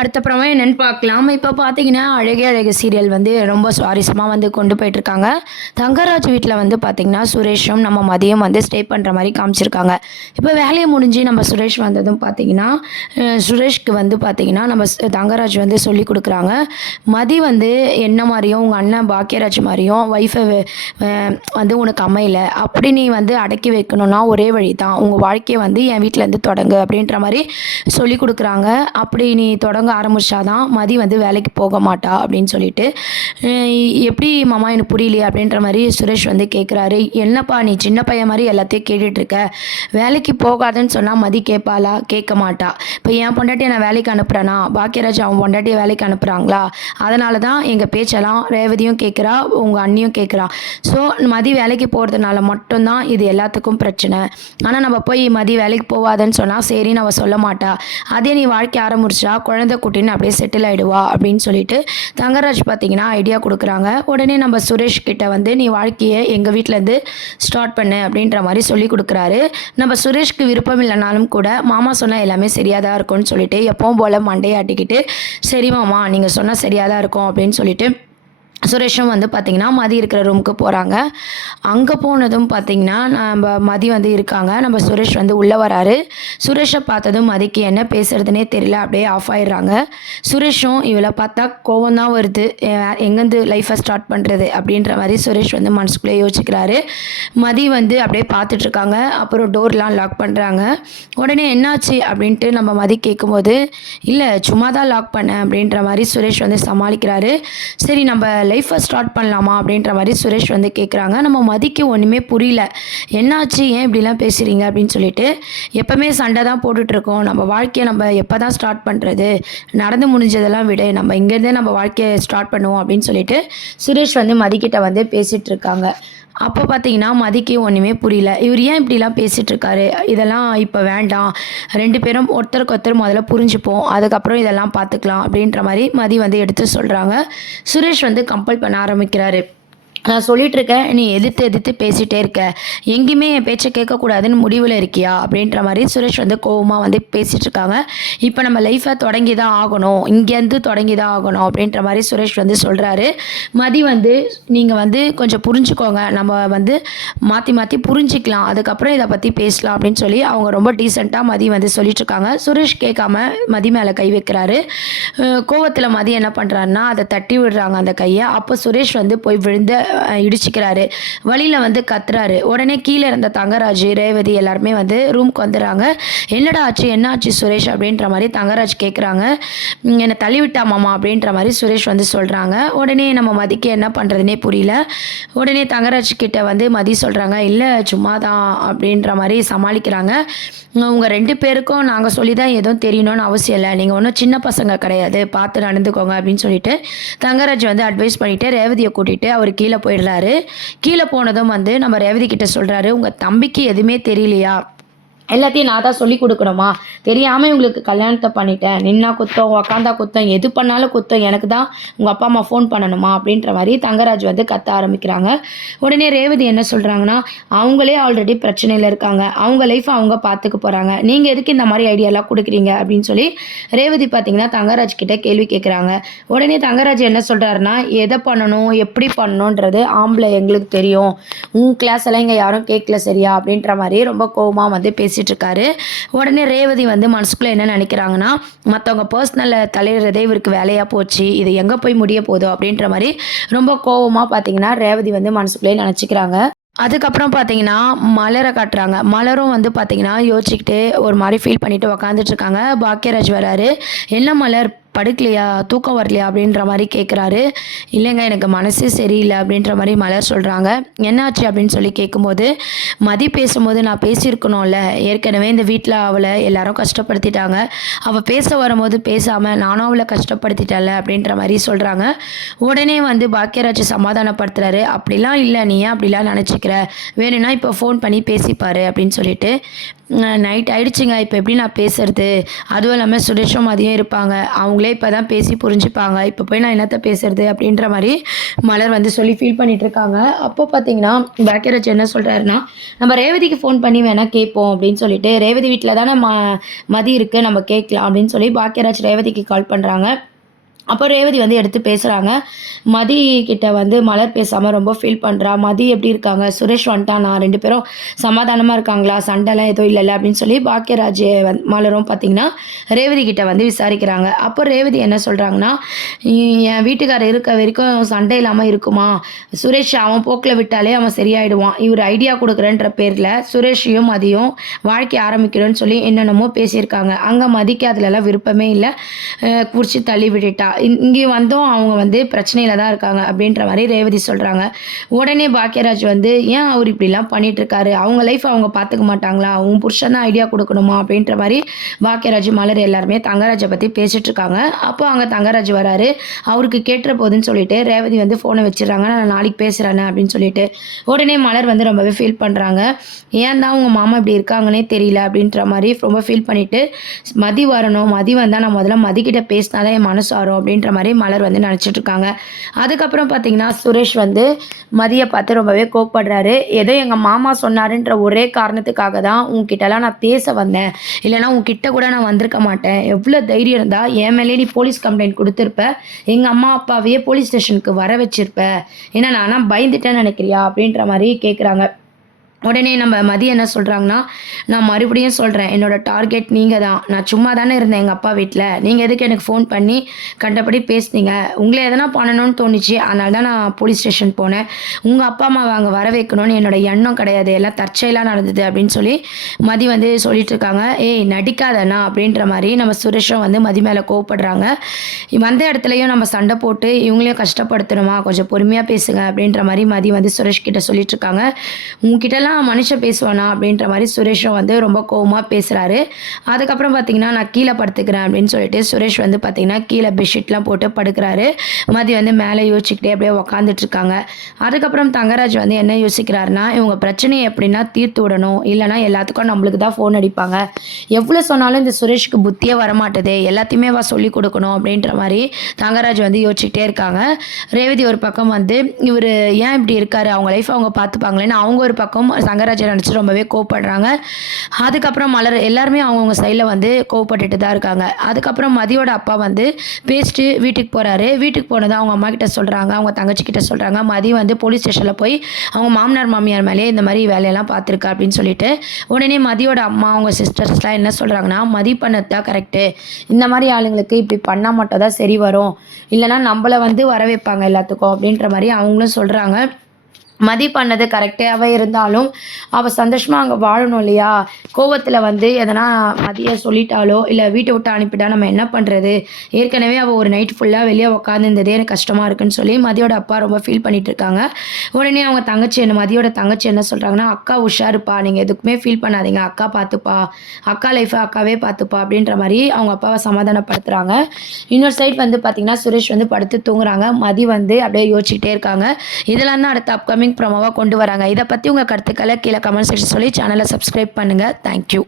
அடுத்த ப்ரோமோ என்னன்னு பார்க்கலாம். இப்போ பார்த்தீங்கன்னா, அழகே அழகு சீரியல் வந்து ரொம்ப சுவாரஸ்யமா வந்து கொண்டு போயிட்டுருக்காங்க. தங்கராஜ் வீட்ல வந்து பார்த்தீங்கன்னா, சுரேஷும் நம்ம மதியம் வந்து ஸ்டே பண்ணுற மாரி காமிச்சிருக்காங்க. இப்போ வேலைய முடிஞ்சு நம்ம சுரேஷ் வந்ததும் பார்த்தீங்கன்னா, சுரேஷ்க்கு வந்து பார்த்தீங்கன்னா, நம்ம தங்கராஜ் வந்து சொல்லிக் குடுக்குறாங்க. மதி வந்து என்ன மாரியும், உங்க அண்ணன் பாக்கியராஜ் மாரியும் ஒய்ஃப வந்து உனக்கு அமையல. அப்படி நீ வந்து அடக்கி வைக்கணும்னா ஒரே வழி தான். உங்க வாழ்க்கைய வந்து என் வீட்லேருந்து தொடங்கு அப்படின்ற மாரி சொல்லிக் குடுக்குறாங்க. அப்படி நீ தொடங்க ஆரம்பிச்சா தான் மதி வந்து வேலைக்கு போக மாட்டா அப்படின்னு சொல்லிட்டு, எப்படி மாமா எனக்கு புரியலையே அப்படின்ற மாரி சுரேஷ் வந்து கேட்குறாரு. என்னப்பா நீ சின்ன பையன் மாரி எல்லாத்தையும் கேட்டுட்டு இருக்க. வேலைக்கு போகாதன்னு சொன்னா மதி கேட்பாளா? கேட்க மாட்டா. இப்போ என் பொண்டாட்டிய நான் வேலைக்கு அனுப்புறேனா? பாக்கியராஜ் அவன் பொண்டாட்டிய வேலைக்கு அனுப்புறாங்களா? அதனால தான் எங்க பேச்செல்லாம் ரேவதியும் கேட்குறா, உங்க அண்ணியும் கேட்குறா. ஸோ மதி வேலைக்கு போறதுனால மட்டும் தான் இது எல்லாத்துக்கும் பிரச்சனை. ஆனா நம்ம போய் மதி வேலைக்கு போவாதன்னு சொன்னா சரின்னு அவ சொல்ல மாட்டா. அதே நீ வாழ்க்கை ஆரம்பிச்சா குழந்தை குட்டின்னு அப்படியே செட்டில் ஆயிடுவா அப்படின்னு சொல்லிட்டு தங்கராஜ் பார்த்தீங்கன்னா ஐடியா கொடுக்குறாங்க. உடனே நம்ம சுரேஷ் கிட்ட வந்து நீ வாழ்க்கையை எங்கள் வீட்டிலேருந்து ஸ்டார்ட் பண்ணு அப்படின்ற மாதிரி சொல்லி கொடுக்குறாரு. நம்ம சுரேஷ்க்கு விருப்பம் இல்லைனாலும் கூட மாமா சொன்னால் எல்லாமே சரியாக தான் இருக்கும்னு சொல்லிட்டு எப்பவும் போல் மண்டையாட்டிக்கிட்டு சரி மாமா நீங்கள் சொன்னால் சரியாக தான் இருக்கும் அப்படின்னு சொல்லிட்டு சுரேஷும் வந்து பார்த்திங்கன்னா மதி இருக்கிற ரூமுக்கு போகிறாங்க. அங்கே போனதும் பார்த்திங்கன்னா நம்ம மதி வந்து இருக்காங்க. நம்ம சுரேஷ் வந்து உள்ளே வராரு. சுரேஷை பார்த்ததும் மதிக்கு என்ன பேசுறதுனே தெரியல, அப்படியே ஆஃப் ஆயிடுறாங்க. சுரேஷும் இவளை பார்த்தா கோவம் தான் வருது, எங்கேருந்து லைஃப்பை ஸ்டார்ட் பண்ணுறது அப்படின்ற மாதிரி சுரேஷ் வந்து மனசுக்குள்ளே யோசிக்கிறாரு. மதி வந்து அப்படியே பார்த்துட்ருக்காங்க. அப்புறம் டோர்லாம் லாக் பண்ணுறாங்க. உடனே என்னாச்சு அப்படின்ட்டு நம்ம மதி கேட்கும்போது இல்லை சும்மா தான் லாக் பண்ணேன் அப்படின்ற மாதிரி சுரேஷ் வந்து சமாளிக்கிறாரு. சரி நம்ம லைஃப்பை ஸ்டார்ட் பண்ணலாமா அப்படின்ற மாதிரி சுரேஷ் வந்து கேட்குறாங்க. நம்ம மதிக்கு ஒன்றுமே புரியல. என்னாச்சு, ஏன் இப்படிலாம் பேசுகிறீங்க அப்படின்னு சொல்லிட்டு. எப்போவுமே சண்டை தான் போட்டுட்ருக்கோம், நம்ம வாழ்க்கையை நம்ம எப்போ தான் ஸ்டார்ட் பண்ணுறது, நடந்து முடிஞ்சதெல்லாம் விட நம்ம இங்கேருந்தே நம்ம வாழ்க்கையை ஸ்டார்ட் பண்ணுவோம் அப்படின்னு சொல்லிட்டு சுரேஷ் வந்து மதிக்கிட்ட வந்து பேசிகிட்டு இருக்காங்க. அப்போ பார்த்தீங்கன்னா மதிக்கு ஒன்றுமே புரியல. இவர் ஏன் இப்படிலாம் பேசிகிட்டு இருக்காரு, இதெல்லாம் இப்போ வேண்டாம், ரெண்டு பேரும் ஒருத்தருக்கு ஒருத்தர் முதல்ல புரிஞ்சுப்போம், அதுக்கப்புறம் இதெல்லாம் பார்த்துக்கலாம் அப்படின்ற மாதிரி மதி வந்து எடுத்து சொல்கிறாங்க. சுரேஷ் வந்து கம்பல் பண்ண ஆரம்பிக்கிறாரு. நான் சொல்லிட்டு இருக்கேன், நீ எதிர்த்து எதிர்த்து பேசிகிட்டே இருக்க, எங்கேயுமே என் பேச்சை கேட்கக்கூடாதுன்னு முடிவில் இருக்கியா அப்படின்ற மாதிரி சுரேஷ் வந்து கோவமாக வந்து பேசிகிட்டு இருக்காங்க. இப்போ நம்ம லைஃப்பை தொடங்கி தான் ஆகணும், இங்கேருந்து தொடங்கி தான் ஆகணும் அப்படின்ற மாதிரி சுரேஷ் வந்து சொல்கிறாரு. மதி வந்து நீங்கள் வந்து கொஞ்சம் புரிஞ்சுக்கோங்க, நம்ம வந்து மாற்றி மாற்றி புரிஞ்சிக்கலாம், அதுக்கப்புறம் இதை பற்றி பேசலாம் அப்படின்னு சொல்லி அவங்க ரொம்ப டீசெண்டாக மதி வந்து சொல்லிட்டுருக்காங்க. சுரேஷ் கேட்காம மதி மேலே கை வைக்கிறாரு. கோவத்தில் மதி என்ன பண்ணுறாருன்னா அதை தட்டி விடுறாங்க அந்த கையை. அப்போ சுரேஷ் வந்து போய் விழுந்து இடிச்சிக்கிறாரு. வழியில் வந்து கத்துறாரு. உடனே கீழே இருந்த தங்கராஜ், ரேவதி எல்லாருமே வந்து ரூமுக்கு வந்துடுறாங்க. என்னடா ஆச்சு, என்ன ஆச்சு சுரேஷ் அப்படின்ற மாதிரி தங்கராஜ் கேட்குறாங்க. என்னை தள்ளிவிட்டா மாமா அப்படின்ற மாதிரி சுரேஷ் வந்து சொல்கிறாங்க. உடனே நம்ம மதிக்கு என்ன பண்ணுறதுனே புரியல. உடனே தங்கராஜ் கிட்ட வந்து மதி சொல்கிறாங்க, இல்லை சும்மா தான் அப்படின்ற மாதிரி சமாளிக்கிறாங்க. உங்கள் ரெண்டு பேருக்கும் நாங்கள் சொல்லி தான் எதுவும் தெரியணும்னு அவசியம் இல்லை, நீங்கள் ஒன்றும் சின்ன பசங்க கிடையாது, பார்த்து நடந்துக்கோங்க அப்படின்னு சொல்லிட்டு தங்கராஜ் வந்து அட்வைஸ் பண்ணிவிட்டு ரேவதியை கூட்டிகிட்டு அவர் கீழே போயிடுறாரு. கீழே போனதும் வந்து நம்ம ரேவதி கிட்ட சொல்கிறாரு, உங்கள் தம்பிக்கு எதுவுமே தெரியலையா, எல்லாத்தையும் நான் தான் சொல்லி கொடுக்கணுமா, தெரியாமல் உங்களுக்கு கல்யாணத்தை பண்ணிட்டேன், நின்னா குத்தம் உக்காந்தா குத்தம் எது பண்ணாலும் குத்தம், எனக்கு தான் உங்கள் அப்பா அம்மா ஃபோன் பண்ணணுமா அப்படின்ற மாதிரி தங்கராஜ் வந்து கத்த ஆரம்பிக்கிறாங்க. உடனே ரேவதி என்ன சொல்கிறாங்கன்னா, அவங்களே ஆல்ரெடி பிரச்சனையில் இருக்காங்க, அவங்க லைஃப்பை அவங்க பார்த்துக்க போகிறாங்க, நீங்கள் எதுக்கு இந்த மாதிரி ஐடியாலாம் கொடுக்குறீங்க அப்படின்னு சொல்லி ரேவதி பார்த்தீங்கன்னா தங்கராஜ் கிட்ட கேள்வி கேட்குறாங்க. உடனே தங்கராஜ் என்ன சொல்கிறாருன்னா, எதை பண்ணணும் எப்படி பண்ணணுன்றது ஆம்பளை எங்களுக்கு தெரியும், உன் கிளாஸ் எல்லாம் இங்கே யாரும் கேட்கல சரியா அப்படின்ற மாதிரி ரொம்ப கோவமாக வந்து இருக்காரு. உடனே ரேவதி வந்து மனசுக்குள்ள என்ன நினைக்கிறாங்கன்னா, மற்றவங்க பர்சனலில் தலையிடுறதே இவருக்கு வேலையா போச்சு, இது எங்கே போய் முடிய போதோ அப்படின்ற மாதிரி ரொம்ப கோவமாக பார்த்தீங்கன்னா ரேவதி வந்து மனசுக்குள்ளே நினச்சிக்கிறாங்க. அதுக்கப்புறம் பார்த்தீங்கன்னா மலரை காட்டுறாங்க. மலரும் வந்து பார்த்தீங்கன்னா யோசிச்சுக்கிட்டு ஒரு மாதிரி ஃபீல் பண்ணிட்டு உக்காந்துட்டு இருக்காங்க. பாக்கியராஜ் வராரு. என்ன மலர் படுக்கலையா, தூக்கம் வரலையா அப்படின்ற மாதிரி கேட்குறாரு. இல்லைங்க எனக்கு மனசே சரியில்லை அப்படின்ற மாதிரி மலர் சொல்கிறாங்க. என்னாச்சு அப்படின்னு சொல்லி கேட்கும்போது, மதி பேசும்போது நான் பேசியிருக்கணும்ல, ஏற்கனவே இந்த வீட்டில் அவளை எல்லாரும் கஷ்டப்படுத்திட்டாங்க, அவள் பேச வரும்போது பேசாமல் நானும் அவளை கஷ்டப்படுத்திட்டல அப்படின்ற மாதிரி சொல்கிறாங்க. உடனே வந்து பாக்கியராஜ் சமாதானப்படுத்துறாரு. அப்படிலாம் இல்லை, நீ ஏன் அப்படிலாம் நினச்சிக்கிற, வேணும்னா இப்போ ஃபோன் பண்ணி பேசிப்பாரு அப்படின்னு சொல்லிட்டு. நைட் ஆகிடுச்சிங்க, இப்போ எப்படி நான் பேசுறது, அதுவும் இல்லாமல் சுரேஷும் மதியம் இருப்பாங்க, அவங்களே அவங்களே இப்போ தான் பேசி புரிஞ்சுப்பாங்க. இப்போ போய் நான் என்னத்த பேசுறது அப்படின்ற மாதிரி மலர் வந்து சொல்லி ஃபீல் பண்ணிட்டு இருக்காங்க. அப்போ பார்த்தீங்கன்னா பாக்கியராஜ் என்ன சொல்கிறாருன்னா, நம்ம ரேவதிக்கு ஃபோன் பண்ணி வேணால் கேட்போம் அப்படின்னு சொல்லிட்டு, ரேவதி வீட்டில் தானே மதி இருக்குது, நம்ம கேட்கலாம் அப்படின்னு சொல்லி பாக்கியராஜ் ரேவதிக்கு கால் பண்ணுறாங்க. அப்போ ரேவதி வந்து எடுத்து பேசுகிறாங்க. மதி கிட்ட வந்து மலர் பேசாமல் ரொம்ப ஃபீல் பண்ணுறா. மதி எப்படி இருக்காங்க, சுரேஷ் வந்துட்டானா, 2 பேரும் சமாதானமாக இருக்காங்களா, சண்டைலாம் எதுவும் இல்லைல்ல அப்படின்னு சொல்லி பாக்கியராஜ் மலரும் பார்த்திங்கன்னா ரேவதி கிட்ட வந்து விசாரிக்கிறாங்க. அப்போ ரேவதி என்ன சொல்கிறாங்கன்னா, என் வீட்டுக்காரர் இருக்க வரைக்கும் சண்டை இல்லாமல் இருக்குமா, சுரேஷ் அவன் போக்கில் விட்டாலே அவன் சரியாயிடுவான், இவர் ஐடியா கொடுக்குறேன்ற பேரில் சுரேஷையும் மதியும் வாழ்க்கை ஆரம்பிக்கணும்னு சொல்லி என்னென்னமோ பேசியிருக்காங்க. அங்கே மதிக்கு அதிலெல்லாம் விருப்பமே இல்லை, குறித்து தள்ளி விட்டுட்டா. இங்கே வந்தோம் அவங்க வந்து பிரச்சனையில் தான் இருக்காங்க அப்படின்ற மாதிரி ரேவதி சொல்கிறாங்க. உடனே பாக்கியராஜ் வந்து ஏன் அவர் இப்படிலாம் பண்ணிகிட்ருக்காரு, அவங்க லைஃப் அவங்க பார்த்துக்க மாட்டாங்களா, உன் புருஷன் தான் ஐடியா கொடுக்கணுமா அப்படின்ற மாதிரி பாக்கியராஜ் மலர் எல்லாருமே தங்கராஜை பற்றி பேசிகிட்டு இருக்காங்க. அப்போ அங்கே தங்கராஜ் வராரு. அவருக்கு கேட்டுற போதுன்னு சொல்லிட்டு ரேவதி வந்து ஃபோனை வச்சிடறாங்க. நான் நாளைக்கு பேசுகிறேன்னு அப்படின்னு சொல்லிட்டு உடனே மலர் வந்து ரொம்பவே ஃபீல் பண்ணுறாங்க. ஏன் தான் உங்கள் மாமா இப்படி இருக்காங்கன்னே தெரியல அப்படின்ற மாதிரி ரொம்ப ஃபீல் பண்ணிவிட்டு, மதி வரணும், மதி வந்தால் நான் முதல்ல மதிக்கிட்ட பேசினா தான் என் மனசு வரும் அப்படின்ற மாதிரி மலர் வந்து நினச்சிட்டு இருக்காங்க. அதுக்கப்புறம் பார்த்தீங்கன்னா சுரேஷ் வந்து மதியை பார்த்து ரொம்பவே கோவப்படுறாரு. ஏதோ எங்கள் மாமா சொன்னாருன்ற ஒரே காரணத்துக்காக தான் உங்ககிட்டலாம் நான் பேச வந்தேன், இல்லைனா உங்ககிட்ட கூட நான் வந்திருக்க மாட்டேன். எவ்வளோ தைரியம் இருந்தால் என் மேலே நீ போலீஸ் கம்ப்ளைண்ட் கொடுத்துருப்ப, எங்கள் அம்மா அப்பாவையே போலீஸ் ஸ்டேஷனுக்கு வர வச்சிருப்ப, ஏன்னா நான்லாம் பயந்துட்டேன்னு நினைக்கிறியா அப்படின்ற மாதிரி கேட்குறாங்க. உடனே நம்ம மதி என்ன சொல்கிறாங்கன்னா, நான் மறுபடியும் சொல்கிறேன், என்னோடய டார்கெட் நீங்கள் தான். நான் சும்மா தானே இருந்தேன் எங்கள் அப்பா வீட்டில், நீங்கள் எதுக்கு எனக்கு ஃபோன் பண்ணி கண்டபடி பேசுனீங்க, உங்களை எதனா பண்ணணும்னு தோணுச்சு, அதனால தான் நான் போலீஸ் ஸ்டேஷன் போனேன். உங்கள் அப்பா அம்மாவை அங்கே வர வைக்கணும்னு என்னோடய எண்ணம் கிடையாது, எல்லாம் தற்செயலாக நடந்தது அப்படின்னு சொல்லி மதி வந்து சொல்லிட்டு இருக்காங்க. ஏய் நடிக்காதண்ணா அப்படின்ற மாதிரி நம்ம சுரேஷும் வந்து மதி மேலே கோவப்படுறாங்க. வந்த இடத்துலையும் நம்ம சண்டை போட்டு இவங்களையும் கஷ்டப்படுத்தணுமா, கொஞ்சம் பொறுமையாக பேசுங்க அப்படின்ற மாதிரி மதி வந்து சுரேஷ் கிட்ட சொல்லிட்டு இருக்காங்க. உங்ககிட்ட மனுஷன் பேசுவானா அப்படின்ற மாதிரி சுரேஷும் வந்து ரொம்ப கோவமாக பேசுகிறாரு. அதுக்கப்புறம் பார்த்தீங்கன்னா நான் கீழே படுத்துக்கிறேன் அப்படின்னு சொல்லிட்டு சுரேஷ் வந்து பார்த்தீங்கன்னா கீழே பெட்ஷீட்லாம் போட்டு படுக்கிறாரு. மதி வந்து மேலே யோசிச்சுக்கிட்டே அப்படியே உக்காந்துட்டு இருக்காங்க. அதுக்கப்புறம் தங்கராஜ் வந்து என்ன யோசிக்கிறாருன்னா, இவங்க பிரச்சனையை எப்படின்னா தீர்த்து விடணும், இல்லைனா எல்லாத்துக்கும் நம்மளுக்கு தான் ஃபோன் அடிப்பாங்க, எவ்வளோ சொன்னாலும் இந்த சுரேஷுக்கு புத்தியே வரமாட்டுது, எல்லாத்தையுமே சொல்லி கொடுக்கணும் அப்படின்ற மாதிரி தங்கராஜ் வந்து யோசிச்சுக்கிட்டே இருக்காங்க. ரேவதி ஒரு பக்கம் வந்து இவர் ஏன் இப்படி இருக்காரு, அவங்க லைஃப் அவங்க பார்த்துப்பாங்களேன்னு அவங்க ஒரு பக்கம் தங்கராஜை நினச்சி ரொம்பவே கோவப்படுறாங்க. அதுக்கப்புறம் மலர் எல்லாருமே அவங்கவுங்க சைடில் வந்து கோவப்பட்டுட்டு தான் இருக்காங்க. அதுக்கப்புறம் மதியோட அப்பா வந்து பேசிட்டு வீட்டுக்கு போகிறாரு. வீட்டுக்கு போனதை அவங்க அம்மா கிட்ட சொல்கிறாங்க, அவங்க தங்கச்சி கிட்ட சொல்கிறாங்க. மதி வந்து போலீஸ் ஸ்டேஷனில் போய் அவங்க மாமனார் மாமியார் மேலே இந்த மாதிரி வேலையெல்லாம் பார்த்துருக்கா அப்படின்னு சொல்லிட்டு உடனே மதியோட அம்மா அவங்க சிஸ்டர்ஸ்லாம் என்ன சொல்கிறாங்கன்னா, மதி பண்ணது தான் கரெக்டு, இந்த மாதிரி ஆளுங்களுக்கு இப்படி பண்ணால் மட்டும் தான் சரி வரும், இல்லைனா நம்மளை வந்து வர வைப்பாங்க எல்லாத்துக்கும் அப்படின்ற மாதிரி அவங்களும் சொல்கிறாங்க. மதி பண்ணது கரெக்டாகவே இருந்தாலும் அவள் சந்தோஷமாக அங்கே வாழணும் இல்லையா, கோவத்தில் வந்து எதனா மதியை சொல்லிட்டாலோ இல்லை வீட்டை விட்டு அனுப்பிட்டா நம்ம என்ன பண்ணுறது, ஏற்கனவே அவள் ஒரு நைட் ஃபுல்லாக வெளியே உட்காந்துருந்ததே எனக்கு கஷ்டமாக இருக்குன்னு சொல்லி மதியோட அப்பா ரொம்ப ஃபீல் பண்ணிட்டு இருக்காங்க. உடனே அவங்க தங்கச்சி மதியோட தங்கச்சி என்ன சொல்கிறாங்கன்னா, அக்கா உஷாருப்பா, நீங்கள் எதுக்குமே ஃபீல் பண்ணாதீங்க, அக்கா பார்த்துப்பா, அக்கா லைஃப்பை அக்காவே பார்த்துப்பா அப்படின்ற மாதிரி அவங்க அப்பாவை சமாதானப்படுத்துகிறாங்க. இன்னொரு சைட் வந்து பார்த்திங்கன்னா சுரேஷ் வந்து படுத்து தூங்குறாங்க. மதி வந்து அப்படியே யோசிச்சுக்கிட்டே இருக்காங்க. இதெல்லாம் தான் அடுத்த அப்கமிங் ப்ரோமோவாக கொண்டு வராங்க. இதை பற்றி உங்கள் கருத்துக்களை கீழே கமெண்ட் செக்ஷன் சொல்லி சேனலை சப்ஸ்கிரைப் பண்ணுங்கள். தேங்க்யூ.